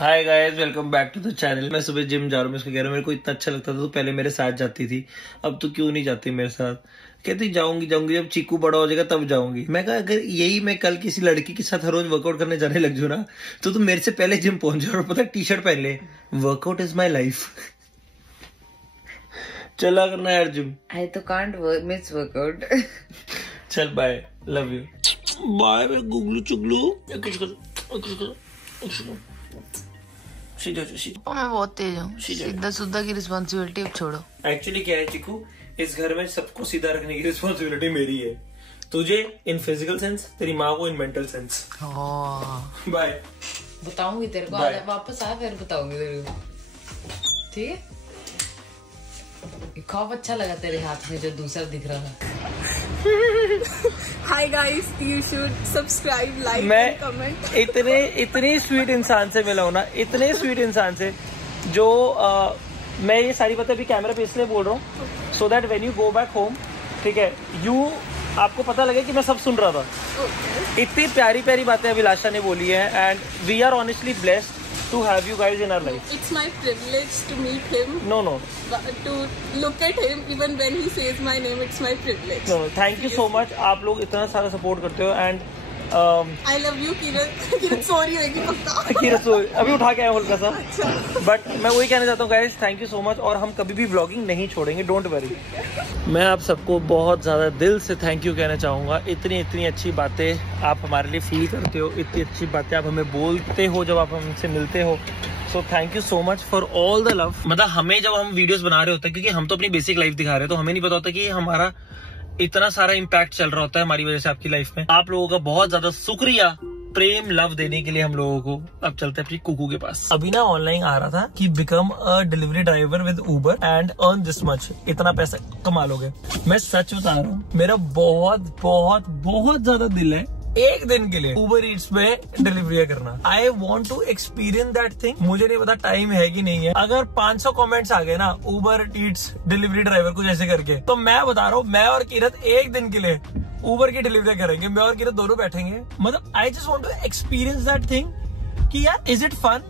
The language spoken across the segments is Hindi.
Hi guys, welcome back to the channel. मैं सुबह जिम जा रहा हूँ, मैं उसको कह रहा हूँ मेरे को इतना अच्छा लगता था तो पहले मेरे साथ जाती थी, अब तो क्यों नहीं जाती मेरे साथ। कहती जाऊंगी जब चीकू बड़ा हो जाएगा तब जाऊंगी। मैं कहा अगर यही मैं कल किसी लड़की के साथ हर रोज वर्कआउट करने जाने लग जाऊँ ना तो तुम मेरे से पहले जिम पहुंच जाओ और पता टी शर्ट पहन ले, वर्कआउट इज माई लाइफ। चला करना यार जिम। आई तो कांट मिस वर्कआउट। चल bye, love you. Bye bye गुगलू चुगलू। मैं बहुत तेज हूँ, सीधा सुधा की रिस्पॉन्सिबिलिटी अब छोड़ो। एक्चुअली क्या है चिकू, इस घर में सबको सीधा रखने की रिस्पॉन्सिबिलिटी मेरी है। तुझे इन फिजिकल सेंस, तेरी माँ को इन मेंटल सेंस। बाय। बताऊंगी तेरे को, आज वापस आ फिर बताऊंगी तेरे को, ठीक है। खौफ अच्छा लगा तेरे हाथ में जो दूसरा दिख रहा था। Hi guys, you should subscribe, like and comment. इतने स्वीट इंसान से मिला हूं ना, इतने स्वीट इंसान से जो मैं ये सारी बातें अभी कैमरा पे इसलिए बोल रहा हूँ so that when you go back home, ठीक है, आपको पता लगे कि मैं सब सुन रहा था। इतनी प्यारी प्यारी बातें अभिलाषा ने बोली है and we are honestly blessed to have you guys in our life. It's my privilege to meet him. No. To look at him even when he says my name, it's my privilege. No, thank you so much. आप लोग इतना सारा सपोर्ट करते हो एंड I love you, किरण सो रही होगी पक्का। किरण सो अभी उठा के आया हल्का सा। बट मैं वही कहना चाहता हूँ guys, thank you so much और हम कभी भी व्लॉगिंग नहीं छोड़ेंगे, डोंट वरी। मैं आप सबको बहुत ज़्यादा दिल से थैंक यू कहना चाहूँगा। इतनी अच्छी बातें आप हमारे लिए फील करते हो, इतनी अच्छी बातें आप हमें बोलते हो जब आप हमसे मिलते हो। So thank you so much for all the love. मतलब हमें जब हम वीडियोस बना रहे होते हैं, क्योंकि हम तो अपनी बेसिक लाइफ दिखा रहे हैं, तो हमें नहीं पता होता कि हमारा इतना सारा इम्पैक्ट चल रहा होता है हमारी वजह से आपकी लाइफ में। आप लोगों का बहुत ज्यादा शुक्रिया प्रेम लव देने के लिए हम लोगों को। अब चलते हैं अपनी कुकू के पास। अभी ना ऑनलाइन आ रहा था कि become a delivery driver with Uber and earn this much, इतना पैसा कमा लोगे। मैं सच बता रहा हूँ, मेरा बहुत बहुत बहुत ज्यादा दिल है एक दिन के लिए उबर ईट्स में डिलीवरी करना। I want to experience that thing. मुझे नहीं पता टाइम है कि नहीं है। अगर 500 कमेंट्स आ गए ना उबर ईट्स डिलीवरी ड्राइवर को जैसे करके, तो मैं बता रहा हूँ मैं और किरत एक दिन के लिए उबर की डिलीवरी करेंगे। मैं और किरत दोनों बैठेंगे। मतलब I just want to experience that thing कि यार is it fun,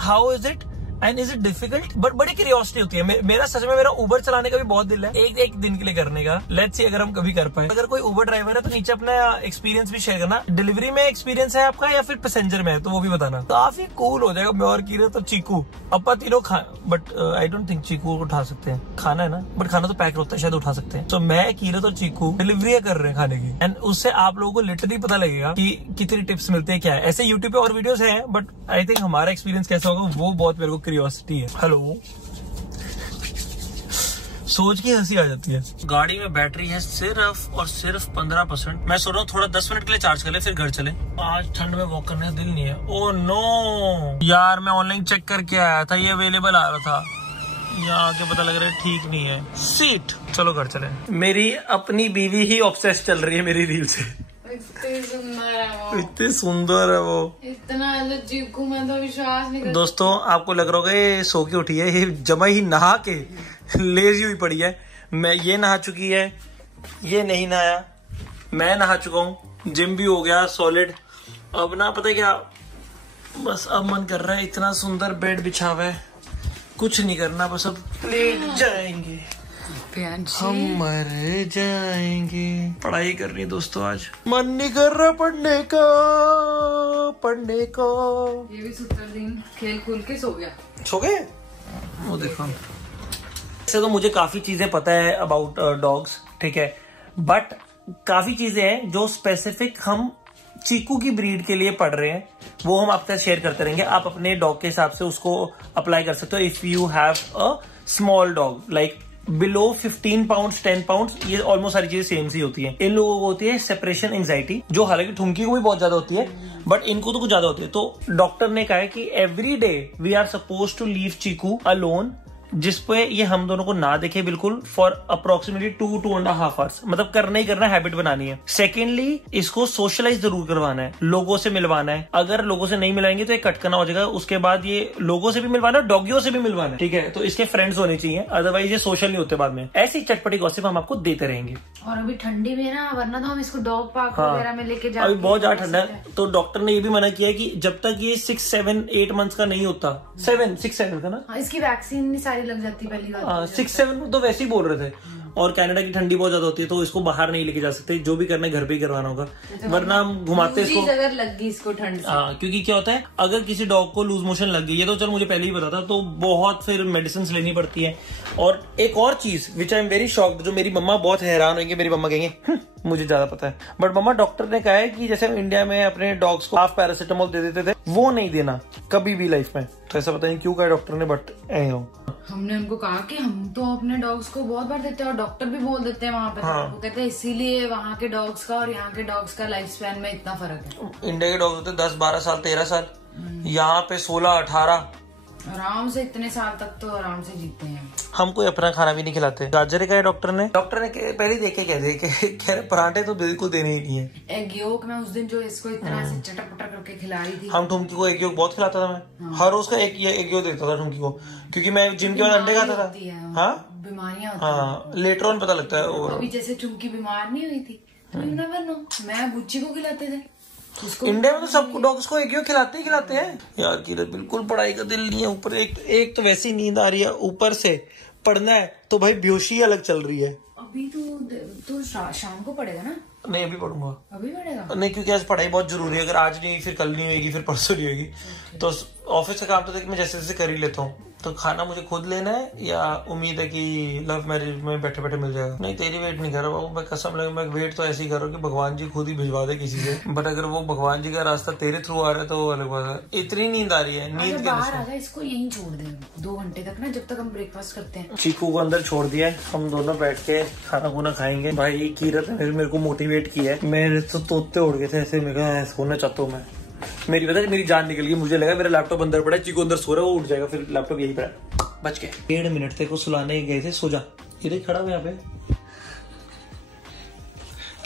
how is it and is it difficult. But बड़ी क्यूरियोसिटी होती है। मेरा सच में मेरा उबर चलाने का भी बहुत दिल है एक दिन के लिए करने का। लेट्स सी अगर हम कभी कर पाए। अगर कोई उबर ड्राइवर है तो नीचे अपना एक्सपीरियंस भी शेयर करना। डिलीवरी में एक्सपीरियंस है आपका या फिर पैसेंजर में है तो वो भी बताना। काफी कूल हो जाएगा। मैं और किरत तो चीकू अपा तीनों बट आई डोंट थिंक चीकू को उठा सकते हैं, खाना है ना, बट खाना तो पैक होता है, शायद उठा सकते हैं। तो मैं किरत और चीकू डिलीवरी कर रहे हैं खाने की एंड उससे आप लोगों को लिटरली पता लगेगा कि कितनी टिप्स मिलते हैं, क्या है। ऐसे यूट्यूब पे और वीडियोस हैं बट आई थिंक हमारा एक्सपीरियंस कैसा होगा वो बहुत मेरे को क्यूरियोसिटी है। सोच के हंसी आ जाती है। गाड़ी में बैटरी है सिर्फ और सिर्फ 15%। मैं सोच रहा हूँ थोड़ा 10 मिनट के लिए चार्ज कर ले फिर घर चले। आज ठंड में वॉक करने का दिल नहीं है। ओह नो यार, मैं ऑनलाइन चेक करके आया था, ये अवेलेबल आ रहा था, यहाँ आके पता लग रहा है ठीक नहीं है सीट। चलो घर चले। मेरी अपनी बीवी ही ऑब्सेस चल रही है मेरी रील से। इतनी सुंदर है वो, इतना चीकू में तो विश्वास नहीं कर। दोस्तों आपको लग रहा होगा ये सो के उठी है, ये जमा ही नहा के लेजी हुई पड़ी है। मैं ये नहा चुकी है, ये नहीं नहाया, मैं नहा चुका हूँ, जिम भी हो गया सॉलिड। अब ना पता है क्या, बस अब मन कर रहा है, इतना सुंदर बेड बिछा हुआ है, कुछ नहीं करना, बस अब लेट जाएंगे, हम मर जाएंगे। पढ़ाई करनी है दोस्तों, आज मन नहीं कर रहा पढ़ने का। ये भी 70 दिन खेल खूल के सो गया। सो गए वो देखो। वैसे तो मुझे काफी चीजें पता है अबाउट डॉग्स, ठीक है, बट काफी चीजें हैं जो स्पेसिफिक हम चीकू की ब्रीड के लिए पढ़ रहे हैं, वो हम आपके साथ शेयर करते रहेंगे। आप अपने डॉग के हिसाब से उसको अप्लाई कर सकते हो। If you have a small dog like below 15 pounds 10 pounds, ये ऑलमोस्ट सारी चीजें सेम सी होती है। इन लोगों को होती है सेपरेशन एंजाइटी, जो हालांकि ठुमकी को भी बहुत ज्यादा होती है बट इनको तो कुछ ज्यादा होती है। तो डॉक्टर ने कहा है कि every day we are suppose to leave Cheeku alone जिसपे ये हम दोनों को ना देखे बिल्कुल फॉर अप्रोक्सीमेटली 2.5 आवर्स, मतलब करना ही करना, हैबिट बनानी है। सेकेंडली इसको सोशलाइज जरूर करवाना है, लोगों से मिलवाना है। अगर लोगों से नहीं मिलाएंगे तो एक कटकना हो जाएगा। उसके बाद ये लोगों से भी मिलवाना है, डॉगियों से भी मिलवाना है, ठीक है। तो इसके फ्रेंड्स होने चाहिए, अदरवाइज ये सोशल नहीं होते बाद में। ऐसी चटपटी गॉसिप हम आपको देते रहेंगे। और अभी ठंडी में ना, वरना तो हम इसको डॉग पार्क वगैरह में लेके जाते। अभी बहुत ज्यादा ठंडा है, तो डॉक्टर ने ये भी मना किया है कि जब तक ये 6, 7, 8 मंथ्स का नहीं होता, 6, 7 का ना, इसकी वैक्सीन सारी लग जाती पहली बार। 6, 7 तो वैसे ही बोल रहे थे। और कनाडा की ठंडी बहुत ज्यादा होती है, तो इसको बाहर नहीं लेके जा सकते। जो भी करना है घर पे ही करवाना होगा, वरना हम घुमाते इसको। अगर लग गई इसको ठंड से। हाँ, क्योंकि क्या होता है, अगर किसी डॉग को लूज मोशन लग गई, ये तो चल मुझे पहले ही पता था, तो बहुत फिर मेडिसिन लेनी पड़ती है। और एक और चीज विच आई एम वेरी शॉक्ड, जो मेरी मम्मा बहुत हैरान होंगे, मेरी मम्मा कहेंगे मुझे ज्यादा पता है, बट मम्मा डॉक्टर ने कहा है कि जैसे हम इंडिया में अपने डॉग्स को हाफ पैरासिटामोल दे देते थे, वो नहीं देना कभी भी लाइफ में। तो ऐसा पता नहीं क्यों कहा डॉक्टर ने, बट हमने उनको कहा कि हम तो अपने डॉग्स को बहुत बार देते हैं, और डॉक्टर भी बोल देते हैं वहाँ पे। हाँ। वो कहते हैं इसीलिए वहाँ के डॉग्स का और यहाँ के डॉग्स का लाइफ स्पैन में इतना फर्क है। इंडिया के डॉग्स होते 10, 12 साल, 13 साल, यहाँ पे 16, 18 आराम से, इतने साल तक तो आराम से जीते हैं। हम कोई अपना खाना भी नहीं खिलाते। गाजर का डॉक्टर ने पहले देखे कह रहे पराठे तो बिल्कुल देने ही नहीं है। एग योक में उस दिन जो इसको इतना से चटर पटर करके खिला रही थी, हम ठुमकी को एग योक बहुत खिलाता था मैं। हर रोज का एग योक देता था ठुमकी को, क्योंकि मैं जिम के बाद अंडे खाता था। हाँ, बीमारियां, हाँ, लेटर ऑन पता लगता है। अभी जैसे ठुमकी बीमार नहीं हुई थी, मैं बुच्ची को खिलाते थे। इंडिया में तो सब डॉग्स को एक खिलाते हैं यार। किरत बिल्कुल पढ़ाई का दिल नहीं है, ऊपर एक तो वैसी नींद आ रही है, ऊपर से पढ़ना है तो भाई बेहोशी अलग चल रही है। अभी तो शाम को पढ़ेगा ना? नहीं, अभी पढ़ूंगा। अभी पढ़ेगा? नहीं, क्योंकि आज पढ़ाई बहुत जरूरी है। अगर आज नहीं फिर कल नहीं होगी, फिर परसों नहीं होगी। तो ऑफिस का काम तो मैं जैसे जैसे कर ही लेता हूँ। तो खाना मुझे खुद लेना है या उम्मीद है कि लव मैरिज में बैठे बैठे मिल जाएगा? नहीं, तेरी वेट नहीं कर रहा बाबू, मैं कसम लगे, मैं वेट तो ऐसे ही कर रहा हूँ कि भगवान जी खुद ही भिजवा दे किसी से। बट अगर वो भगवान जी का रास्ता तेरे थ्रू आ रहा है तो अलग बात है। इतनी नींद आ रही है, नींद के बाहर आ गया, इसको यहीं छोड़ दे 2 घंटे तक ना, जब तक हम ब्रेकफास्ट करते हैं। चीकू को अंदर छोड़ दिया है, हम दोनों बैठ के खाना खुना खाएंगे। भाई कीरत ने मेरे को मोटिवेट किया है। मेरे तो तोते उड़ गए थे ऐसे, मैं सोना चाहता हूँ। मैं मेरी पता है मेरी जान निकल गई, मुझे लगा मेरा लैपटॉप अंदर पड़ा है, चीकू अंदर सो रहा है, वो उठ जाएगा, फिर लैपटॉप यही पड़ा। बच गए। 1.5 मिनट तक वो सुलाने गए थे, सो जा, ये खड़ा हुआ यहाँ पे,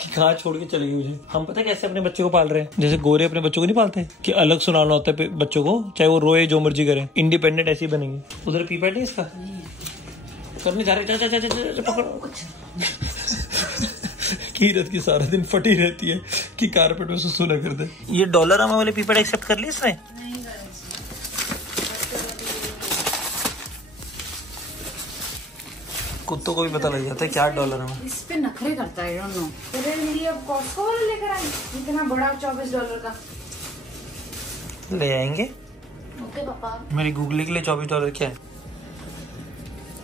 कहाँ छोड़ के चले गए मुझे। हम पता है कैसे अपने बच्चे को पाल रहे हैं, जैसे गोरे अपने बच्चों को नहीं पालते कि अलग सुलाना होता है बच्चों को, चाहे वो रोए जो मर्जी करे, इंडिपेंडेंट ऐसे ही बनेंगे। उधर पीपा नहीं इसका करने जा रहे, पकड़ो। कीरत की सारा दिन फटी रहती है कि कारपेट में सुसु न कर दे। ये डॉलर हमें वाले पीपड़ एक्सेप्ट कर ली इसने? कुत्तों को भी पता लग जाता है क्या डॉलर है। इस पे नखरे करता है, आई डोंट नो। तेरे लिए अब कॉस्को वाला लेकर आए, इतना बड़ा $24 का ले आएंगे। ओके पापा। मेरी गूगली के लिए $24 क्या है?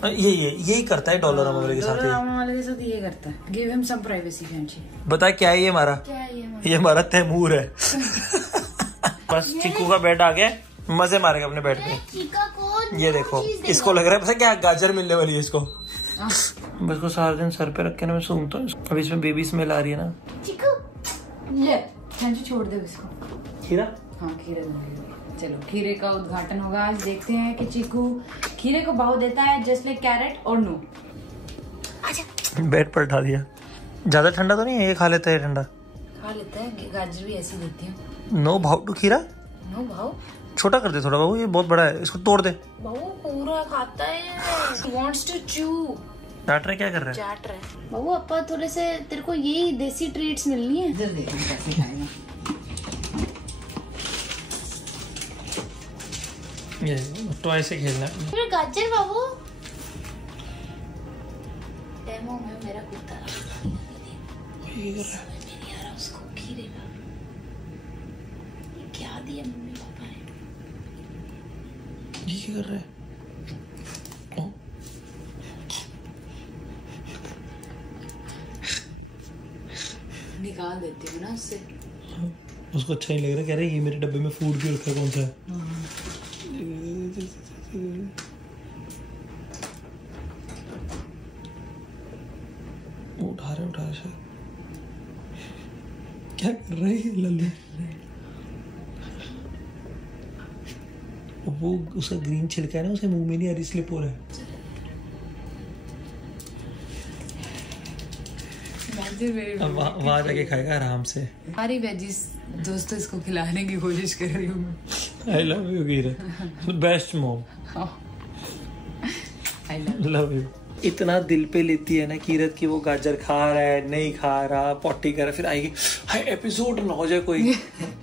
यही करता है डॉलर वाले के साथ। वाले के साथ ये करता है। Give him some privacy friendship. बता क्या है ये हमारा? ये हमारा तैमूर है। बस चीकू का बेड आ गया, मजे मारेगा अपने बेड पे। ये देखो, इसको लग रहा है पता क्या गाजर मिलने वाली है इसको। बस को सारा दिन सर पे रख के ना मैं सूंघता हूँ। अब इसमें बेबी स्मेल आ रही है ना। चीकू ले छोड़ दे इसको। खीरा? हाँ, खीरे। चलो खीरे का उद्घाटन होगा आज। देखते हैं कि चीकू खीरे को भाव देता है जस्ट लाइक कैरेट और नो। बेड पर उठा दिया। ज्यादा ठंडा तो नहीं है, ये खा लेता है ठंडा? खा लेता है, गाजर भी ऐसी देती है। नो भाव टू खीरा? नो भाव। छोटा कर दे थोड़ा बाबू, ये बहुत बड़ा है, इसको तोड़ दे। बाबू पूरा खाता है। He wants to chew। चाट रहा है? क्या कर रहा है? चाट रहा है। बाबू अपा थोड़े से तेरे को यही देसी ट्रीट्स मिलनी है। जल्दी कैसे खाएगा। ये तो ऐसे खेलना है। मेरा गाजर बाबू। डेमो में मेरा कुत्ता नहीं आ रहा उसको खीरे का। ये क्या दिया मम्मी पापा ने? ये क्या कर रहा है? निकाल देती हूँ ना उससे। उसको अच्छा नहीं लग रहा, कह रहे ये मेरे डब्बे में फूड क्यों रखा है, कौन सा है? उठा रहे शायद। क्या कर रहे हैं लल्लू? वो उसका ग्रीन छिलका है ना, उसे मुंह में नहीं आ रही, स्लिप हो रहा है। फिर मेरी वहाँ जाके खाएगा आराम से। सारी वेजीज दोस्तों इसको खिलाने की कोशिश कर रही हूँ। I love you Kirat, best mom, I love you. इतना दिल पे लेती है ना कीरत की वो गाजर खा रहा है नहीं खा रहा, पॉटी कर रहा, फिर आएगी हाय एपिसोड ना हो जाए कोई।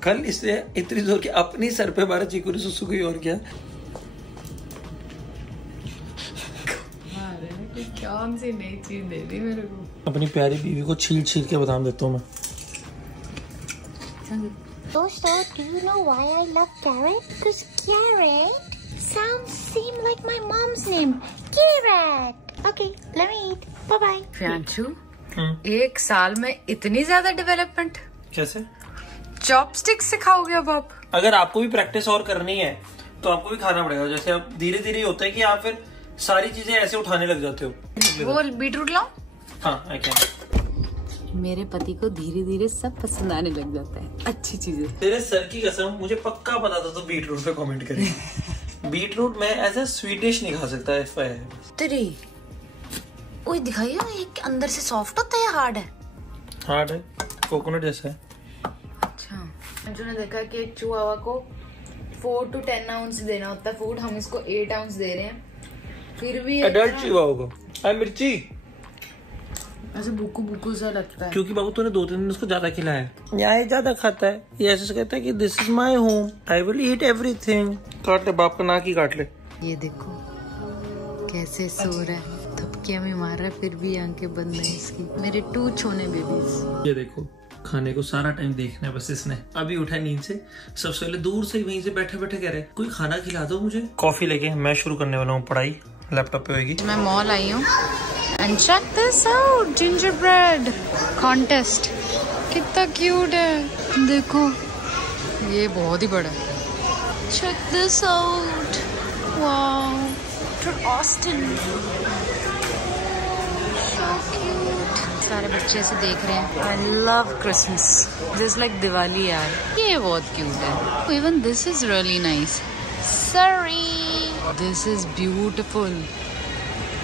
कल इससे इतनी जोर की अपनी सर पे बारह चीकू ने सुसु गई और क्या। कौन सी नई चीज दे दी मेरे को। अपनी प्यारी बीवी को छील छील के बादाम देता हूँ मैं। दोस्तों, do you know why I love carrot? Because carrot sounds seem like my mom's name, Carrot. Okay, let me eat. Bye bye. Priyanshu, एक साल में इतनी ज्यादा डेवलपमेंट कैसे? चॉपस्टिक से खाओगे अब आप? अगर आपको भी प्रैक्टिस और करनी है तो आपको भी खाना पड़ेगा। जैसे आप धीरे धीरे होता है कि आप फिर सारी चीजें ऐसे उठाने लग जाते हो। वो बीटरूट लाओ। हाँ, आई कैन। मेरे पति को धीरे धीरे सब पसंद आने लग जाता है, अच्छी चीजें। तेरे सर की कसम, मुझे पक्का पता था तो बीटरूट पे कमेंट करें। बीटरूट मैं ऐसा स्वीट डिश नहीं खा सकता है। तेरी ओए दिखाइए, एक अंदर से सॉफ्ट होता है या हार्ड है? हार्ड है, कोकोनट जैसा है। अच्छा, अंजू ने देखा कि एक चूहा को 4 to 10 आउंस देना होता है फूड, हम इसको 8 आउंस दे रहे हैं, फिर भी एडल्ट चूहा होगा। मिर्ची ऐसे बुकू बुकू सा लगता है, क्योंकि बाबू तूने 2-3 दिन उसको ज्यादा खिलाया है। यहाँ ज्यादा खाता है, ये ऐसे कहता है कि this is my home, I will eat everything. काट ले बाप का, नाक ही काट ले। ये देखो कैसे सो रहा है, थपकियां में मार रहा है, फिर भी आंखें बंद है इसकी। मेरे 2 छोने बेबीज। ये देखो, खाने को सारा टाइम देखना है बस इसने। अभी उठा नींद से, सबसे पहले दूर से वहीं से बैठे बैठे कह रहे कोई खाना खिला दो मुझे। कॉफी लेके मैं शुरू करने वाला हूँ पढ़ाई, लैपटॉप पे होगी। मैं मॉल आई हूँ and check this out, gingerbread contest, कितना क्यूट है देखो, ये बहुत ही बड़ा है। Check this out, wow, from Austin, so cute. सारे बच्चे ऐसे देख रहे हैं। I love Christmas, this like Diwali यार, ये बहुत क्यूट है। Even this is really nice. Sorry, this is beautiful.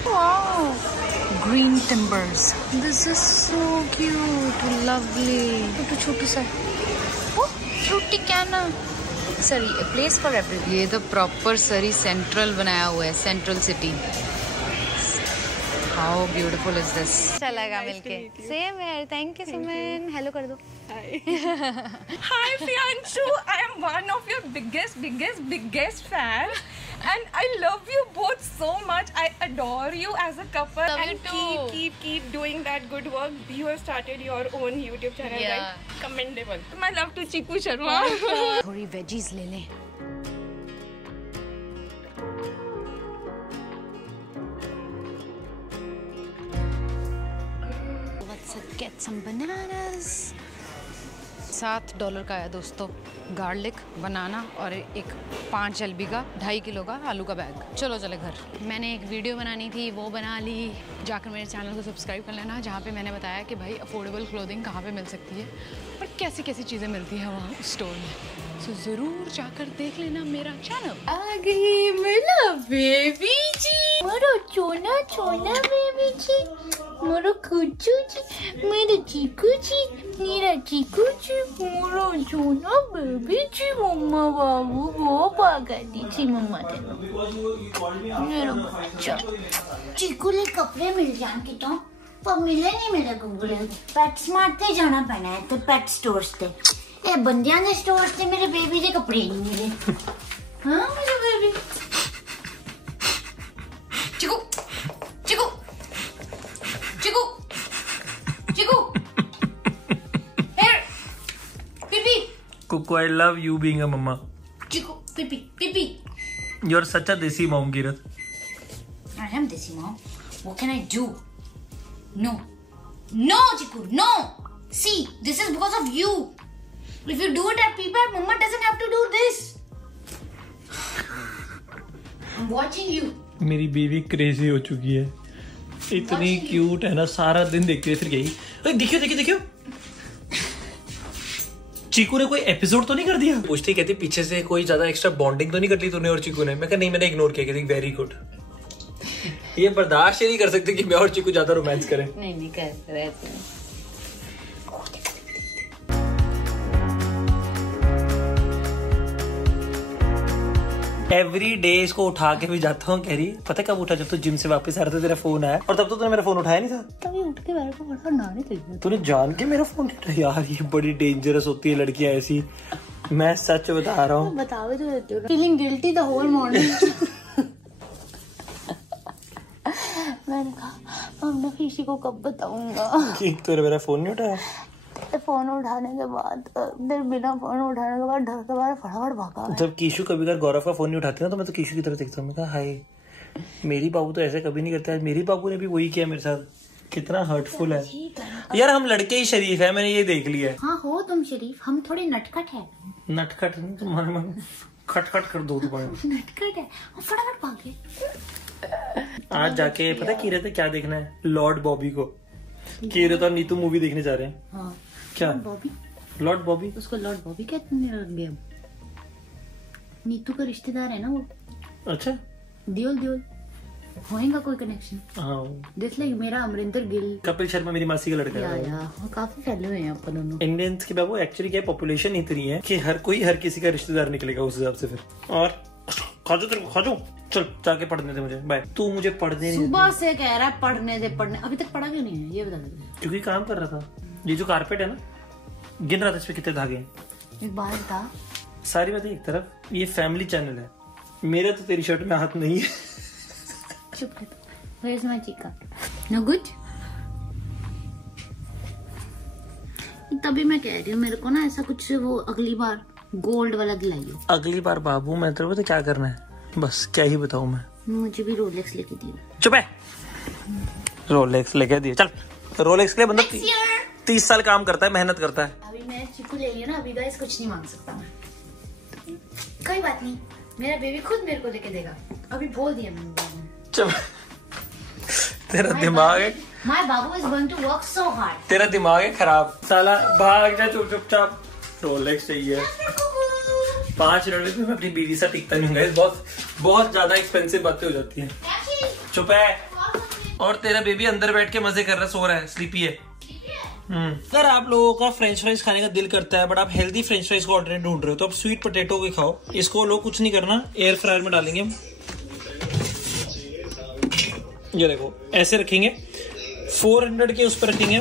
Wow, green timbers. This is so cute, lovely. छोटू सा। Oh, fruity canna. Sorry, a place for everyone. ये तो proper सरी सेंट्रल बनाया हुआ है, central city. How beautiful is this? अच्छा लगा मिलके। Same here. Thank you, Suman. Hello कर दो। Hi Priyanshu, I am one of your biggest fan. And I love you both so much. I adore you as a couple. Love and you too. keep doing that good work. You have started your own YouTube channel, Yeah. right? Commendable. My love to Chiku Sharma. थोड़ी वेजीज ले लें। Let's get some bananas. $7 का है दोस्तों, गार्लिक, बनाना और एक 5 LB का 2.5 किलो का आलू का बैग। चलो चले घर। मैंने एक वीडियो बनानी थी, वो बना ली। जाकर मेरे चैनल को सब्सक्राइब कर लेना, जहाँ पे मैंने बताया कि भाई अफोर्डेबल क्लोथिंग कहाँ पे मिल सकती है और कैसी कैसी चीज़ें मिलती है वहाँ स्टोर में। सो ज़रूर जाकर देख लेना मेरा चैनल। आ गई मेरा बेबी जी, मोरो चोना चोना बेबी जी, मोरो कुचू जी, मेरे चीकू जी, मेरा चीकू जी, मोरो चोना बेबी जी। मम्मा बाबू वो पागल थी मम्मा तेरे मेरा बच्चा। चीकू ले कपड़े मिल जान के तो पर मिले नहीं मेरे को। पेट स्मार्ट ते जाना पैना है तो पेट स्टोर्स ते, ये बंदियां दे स्टोर्स ते मेरे बेबी दे कपड़े नहीं मिले। हाँ मेरा बेबी चिकू चिकू चिकू चिकू, पिपी। कुकू, I love you being a mamma. Chiku, पिपी पिपी। You are such a desi mom Kirat. I am desi mom. What can I do? No. No, Chiku, no. See, this is because of you. If you do it at people, Mama doesn't have to do this. I'm watching you. मेरी बीवी क्रेजी हो चुकी है, इतनी क्यूट है ना, सारा दिन देखती है। फिर गई, देखियो देखियो देखियो, चीकू ने कोई एपिसोड तो नहीं कर दिया। पूछती कहती पीछे से कोई ज्यादा एक्स्ट्रा बॉन्डिंग तो नहीं कर ली तूने और चीकू ने। मैं कहा नहीं, मैंने इग्नोर किया। कहती वेरी गुड। ये बर्दाश्त ही नहीं कर सकते कि मैं और चीकू ज्यादा रोमांस करें। नहीं कर रहते हैं। एवरी डे इसको उठा के भी जाता हूँ। कह रही पता कब उठा, जब तू जिम से वापस आ रहा था तेरा फोन आया, और तब तो तूने मेरा फोन उठाया नहीं था। तभी उठ के मेरे को फटाफट नहाने चाहिए। तूने जान के मेरा फोन उठाया। यार ये बड़ी डेंजरस होती है लड़कियां ऐसी, मैं सच बता रहा हूँ। बतावे तो देते हो। Feeling guilty the whole morning. मैंने कहा अब मैं किसी को कब बताऊंगा कि तूने मेरा फोन नहीं उठाया। फोन उठाने के बाद बिना फोन उठाने के बाद डर के बाद फटाफट भागा। जब कीशु कभी अगर गौरव का फोन नहीं उठाती ना तो मैं तो कीशु की तरफ देखता हूँ। मैं कहा हाय, मेरी बाबू तो ऐसे कभी नहीं करता है। मेरी बाबू ने भी वही किया मेरे साथ। कितना हर्टफुल है यार। हम लड़के ही शरीफ है, मैंने ये देख लिया है। हाँ हो तुम शरीफ, हम थोड़े नटखट है। नटखट तुम्हारे मन खटखट कर दो तुम्हारे। नटखट है, हम फटाफट भागे। आज जाके पता है कीरत क्या देखना है? लॉर्ड बॉबी को। कीरत और नीतू मूवी देखने जा रहे हैं। हाँ। क्या बॉबी? लॉर्ड बॉबी? उसको लॉर्ड बॉबी कहते हैं। नीतू का रिश्तेदार है ना वो। अच्छा दियोल होएगा कोई कनेक्शन। हाँ जैसे लाइक मेरा अमरिंदर गिल, कपिल शर्मा मेरी मासी का लड़का है। या काफी फैले हुए हैं अपन दोनों। इंडियंस की बाबू एक्चुअली क्या पॉपुलेशन इतनी है कि हर कोई हर किसी का रिश्तेदार निकलेगा उस हिसाब से। फिर और खाजो तेरे को खाजो, चल जाके पढ़ने दे मुझे। बाय। तू मुझे पढ़ने नहीं सुबह से कह रहा है पढ़ने दे पढ़ने, अभी तक पढ़ा क्यों नहीं है ये बता दे। क्योंकि काम कर रहा था। ये जो कारपेट है ना, गिन रहा था इस पे कितने धागे हैं। एक बात था, सारी बातें एक तरफ, ये फैमिली चैनल है। मेरा तो तेरी शर्ट में हाथ नहीं है। चुप रह। Where's my chica? No good? तभी मैं कह रही हूँ मेरे को ना ऐसा कुछ वो अगली बार गोल्ड वाला दिलाइयो। अगली बार बाबू मैं तेरे को तो क्या करना है, बस क्या ही बताऊँ मैं। मुझे भी रोलेक्स लेके दियो। चुप है। रोलेक्स लेके दिए। चल रोलेक्स के लिए बंदा 30 साल काम करता है, मेहनत करता है। अभी मैं चिकू ले लिया ना, अभी गाइस कुछ नहीं मांग सकता मैं। कोई बात नहीं, मेरा बेबी खुद मेरे को लेके देगा। अभी बोल दिया मैंने। चुप। तेरा दिमाग है। My Babu is going to work so hard. तेरा दिमाग है खराब साला। भाग जा चुपचाप। रोलेक्स चाहिए 5 मिनट में। मैं अपनी बीवी से टिकता नहीं हूँ। बहुत ज्यादा एक्सपेंसिव बातें हो जाती है। चुप है। और तेरा बेबी अंदर बैठ के मजे कर रहा, सो रहा है, स्लीपी है। अगर आप लोगों का फ्रेंच फ्राइज खाने का दिल करता है बट आप हेल्दी फ्रेंच फ्राइज को ऑल्टरनेट ढूंढ रहे हो तो आप स्वीट पोटैटो के खाओ। इसको लोग कुछ नहीं करना, एयर फ्रायर में डालेंगे हम। ये देखो ऐसे रखेंगे, 400 के उस पर रखेंगे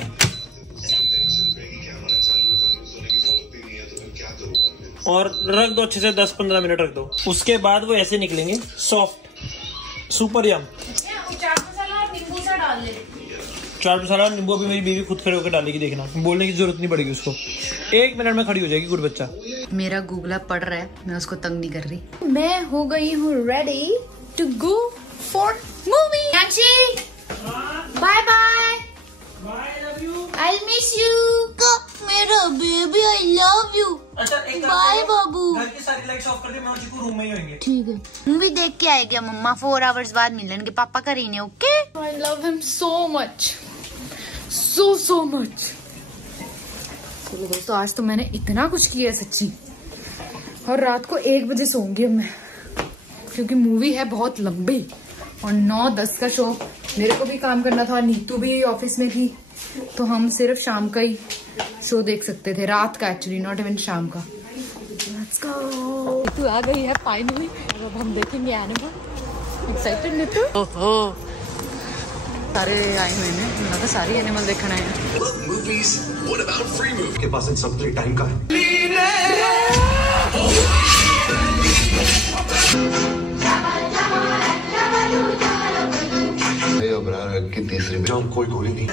और रख दो अच्छे से 10-15 मिनट रख दो। उसके बाद वो ऐसे निकलेंगे सॉफ्ट, सुपर यम। चाट मसाला और नींबू सा डाल ले। चाट मसाला और नींबू अभी मेरी बीवी खुद खड़े होकर डालेगी, देखना, बोलने की जरूरत नहीं पड़ेगी उसको। 1 मिनट में खड़ी हो जाएगी गुड बच्चा। मेरा गूगला पढ़ रहा है, मैं उसको तंग नहीं कर रही। मैं हो गई हूँ ready to go for movie. Bye bye. I'll miss you. मेरा बेबी, I love you. अच्छा एक बाय बाबू। घर की सारी लाइट्स ऑफ कर दे, मैं और चिकू रूम में ही होंगे। ठीक है, मूवी देख के आएगा मम्मा। 4 आवर्स बाद मिलेंगे पापा का रहने। Okay. I love him so much, so much. चलो दोस्तों, आज तो मैंने इतना कुछ किया है सच्ची। और रात को 1 बजे सोऊंगी मैं, क्योंकि मूवी है बहुत लंबी और 9-10 का शो। मेरे को भी काम करना था, नीतू भी ऑफिस में थी, तो हम सिर्फ शाम का ही शो देख सकते थे, रात का एक्चुअली, नॉट इवन शाम का। Let's go. नीतू आ गई है फाइनली, अब हम देखेंगे एनिमल। एक्साइटेड नीतू? ओहो, सारे आए हुए हैं, मतलब सारी एनिमल देखना है। Movies, what about free movie? के पास सब टाइम का है। की तीसरी में कोई गोली नहीं।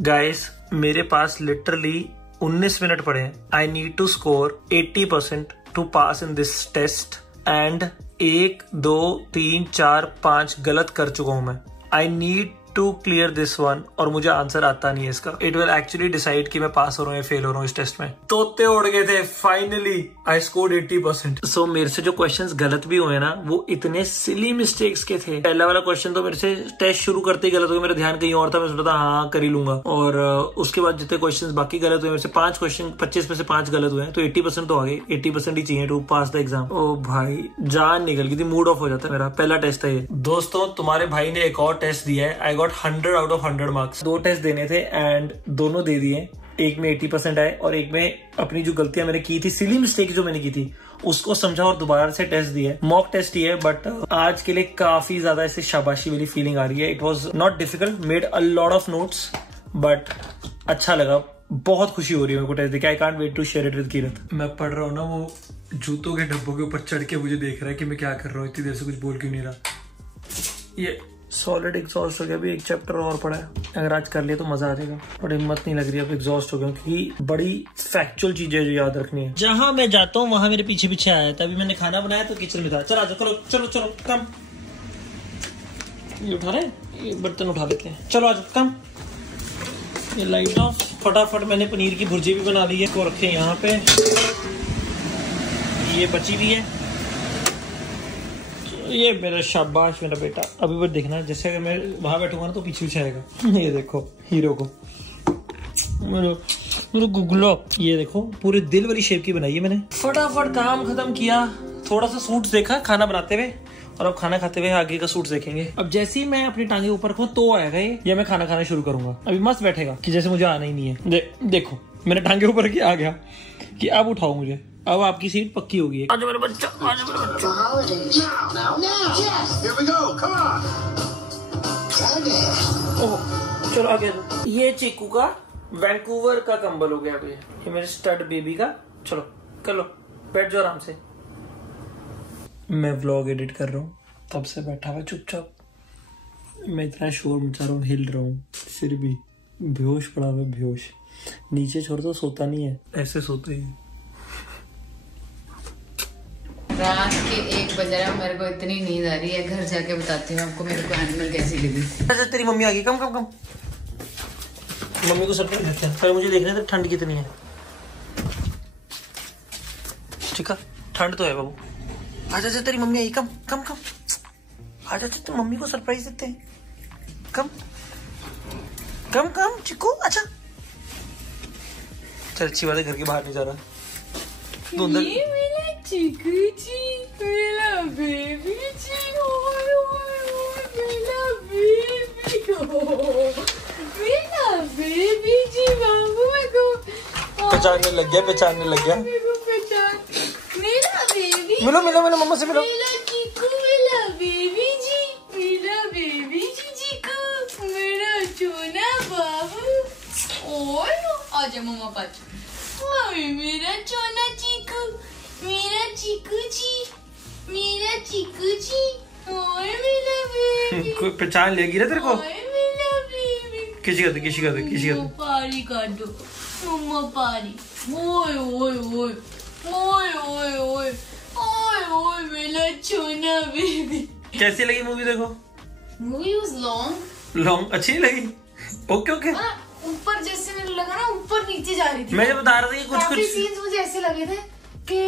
गाइस मेरे पास लिटरली 19 मिनट पड़े हैं। I need to score 80% to pass in this test and 1, 2, 3, 4, 5 गलत कर चुका हूं मैं। I need to clear this one और मुझे आंसर आता नहीं है इसका। इट विल एक्चुअली डिसाइड कि मैं पास हो रहा हूँ या फेल हो रहा हूँ इस टेस्ट में। तोते उड़ गए थे, फाइनली आई स्कोर्ड 80%। सो मेरे से जो क्वेश्चंस गलत भी हुए ना वो इतने सिली मिस्टेक्स के थे। पहला वाला क्वेश्चन तो मेरे से टेस्ट शुरू करते ही गलत हो गया, मेरा ध्यान कहीं और था, मैं सोचा था हाँ कर ही लूंगा। और उसके बाद जितने क्वेश्चन बाकी गलत हुए, मेरे से 5 क्वेश्चन 25 में से 5 गलत हुए, तो 80% तो आ गए। 80% ही चाहिए टू पास द एग्जाम। ओ भाई जान निकल गई थी, मूड ऑफ हो जाता है मेरा। पहला टेस्ट है ये। दोस्तों तुम्हारे भाई ने एक और टेस्ट दिया है, I got 100 out of 100 marks. 2 test देने थे एंड दोनों दे दिए। एक में 80% आए और एक में अपनी जो गलतियां मैंने की थी, सिली मिस्टेक जो मैंने की थी, उसको समझा और दोबारा से टेस्ट दिया। मॉक टेस्ट ही है बट आज के लिए काफी ज्यादा ऐसे शाबाशी वाली फीलिंग आ रही है। It was not difficult, made a lot of notes but अच्छा लगा। बहुत खुशी हो रही है मेरे को टेस्ट देके। I can't wait to share it with Kirat. मैं पढ़ रहा हूँ ना, वो जूतों के डब्बों के ऊपर चढ़ के मुझे देख रहा है कि मैं क्या कर रहा हूँ, इतनी देर से कुछ बोल क्यों नहीं रहा। ये सॉलिड एग्जॉस्ट हो गया, अभी एक चैप्टर और पड़ा है, अगर आज कर लिया तो मजा आ जाएगा। बट हिम्मत नहीं लग रही, अब एग्जॉस्ट हो गया क्योंकि बड़ी फैक्चुअल चीजें जो याद रखनी है। जहां मैं जाता हूँ वहां मेरे पीछे पीछे आया था। अभी मैंने खाना बनाया तो किचन में था। चलो चलो चलो चलो कम, ये उठा रहे, ये बर्तन उठा लेते हैं। चलो आज कम, ये लाइट ऑफ। फटाफट मैंने पनीर की भुर्जी भी बना ली है, इसको रखे यहाँ पे, ये बची भी है। ये मेरा शाबाश मेरा बेटा। अभी बस देखना, जैसे अगर मैं वहां बैठूंगा ना तो पीछे पीछे आएगा। ये देखो हीरो को, मेरे गुगलो, ये देखो पूरे दिल वाली शेप की बनाई है मैंने। फटाफट काम खत्म किया, थोड़ा सा सूट्स देखा खाना बनाते हुए, और अब खाना खाते हुए आगे का सूट्स देखेंगे। अब जैसे ही मैं अपनी टांगे ऊपर रखूं तो आएगा ये, मैं खाना खाना शुरू करूंगा। अभी मस्त बैठेगा कि जैसे मुझे आना ही नहीं है। देखो मैंने टांगे ऊपर की आ गया कि अब उठाओ मुझे, अब आपकी सीट पक्की होगी। आज मेरा बच्चा, आज मेरा बच्चा। चलो आगे। ये चीकू का वैंकूवर का कंबल हो गया अभी, ये मेरे स्टड बेबी का। चलो कर लो, बैठ जाओ आराम से। मैं व्लॉग एडिट कर रहा हूँ, तब से बैठा हुआ चुपचाप। मैं इतना शोर मचा रहा हूँ, हिल रहा हूँ, फिर भी बेहोश पड़ा हुआ, बेहोश। नीचे छोड़ तो सोता नहीं है, ऐसे सोते ही। रात के 1 बज रहा है, मेरे को इतनी नींद आ रही है। घर जाके बताती हूँ आपको मेरे को एनिमल कैसी लगी। अच्छा तेरी मम्मी आ गई, कम कम कम। मम्मी को सरप्राइज देते हैं, पहले मुझे देखने दे ठंड कितनी है। ठीक है, ठंड तो है बाबू। आजा तेरी मम्मी आई, कम कम कम। आजा तो मम्मी को सरप्राइज देते हैं, कम कम कम चिक्कू। अच्छा चल, अच्छी बात है घर के बाहर नहीं जा रहा। ये मेरा चिकू जी, मेरा बेबी जी, मेरा बेबी जी बाबू। मेरे को पहचानने लग गया, पहचानने लग गया। मेरा बेबी, मिलो मिलो मिलो, मम्मा से मिलो। मेरा चिकू, मेरा बेबी जी, मेरा बेबी जी चिकू, मेरा चोना बाबू। और आजा मम्मा पास। मेरा चोना चीकू, मेरा चीकू जी, मेरा चीकू जी, और मेरा बेबी। कोई पहचान ले गिरा तेरे को? और मेरा बेबी। किसी का किसी का किसी का पारी कर दो मम्मा, पारी। ओए ओए ओए ओए ओए ओए ओए ओए, मेरा चोना बेबी। कैसी लगी मूवी? देखो मूवी वाज लॉन्ग, अच्छी नहीं लगी? Okay okay. ऊपर जैसे मुझे लगा ना, ऊपर नीचे जा रही थी। मैं जो बता रहा था कि कुछ कुछ सीन्स मुझे ऐसे लगे थे कि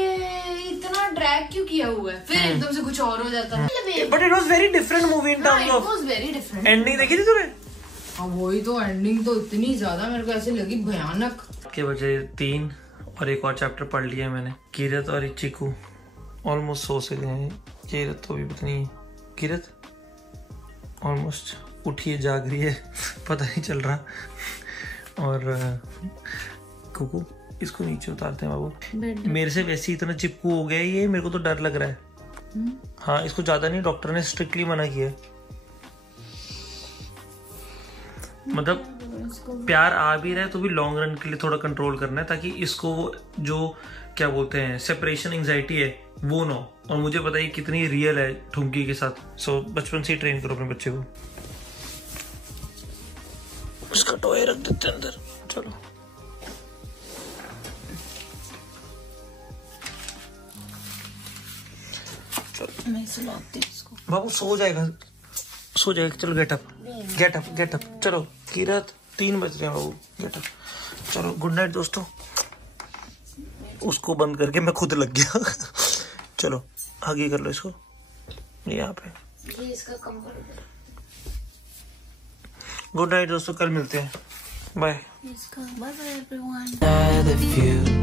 इतना ड्रैग क्यों किया हुआ है, फिर एकदम से कुछ और हो जाता है। But it was very different movie in terms of, it was very different. Ending देखी थी तूने? हाँ वही तो, एंडिंग तो इतनी ज्यादा मेरे को ऐसे लगी भयानक। के बजे 3 और एक और चैप्टर पढ़ लिया मैंने। कीरत और चीकू ऑलमोस्ट सो से गए हैं। कीरत तो अभी पता नहीं, कीरत ऑलमोस्ट उठी जाग रही है, पता नहीं चल रहा। और कुकू, इसको नीचे उतारते हैं बाबू। मेरे से वैसे ही इतना चिपकू हो गया ये, मेरे को तो डर लग रहा है। हाँ इसको ज्यादा नहीं, डॉक्टर ने स्ट्रिक्टली मना किया है। मतलब प्यार आ भी रहा है तो भी लॉन्ग रन के लिए थोड़ा कंट्रोल करना है, ताकि इसको जो क्या बोलते हैं सेपरेशन एंजाइटी है वो ना हो। और मुझे पता है कितनी रियल है ठुमकी के साथ। सो बचपन से ही ट्रेन करो अपने बच्चे को। उसका टॉय रख देते अंदर। चलो चलो मैं सुलाती हूँ इसको। बाबू सो जाएगा, सो जाएगा। चलो get up get up get up. चलो कीरत 3 बज रहे हैं बाबू, गेट अप। चलो गुड नाइट दोस्तों। उसको बंद करके मैं खुद लग गया। चलो आगे कर लो इसको, यहाँ पे इसका कंबल। गुड नाइट दोस्तों, कल मिलते हैं, बाय। Bye bye everyone.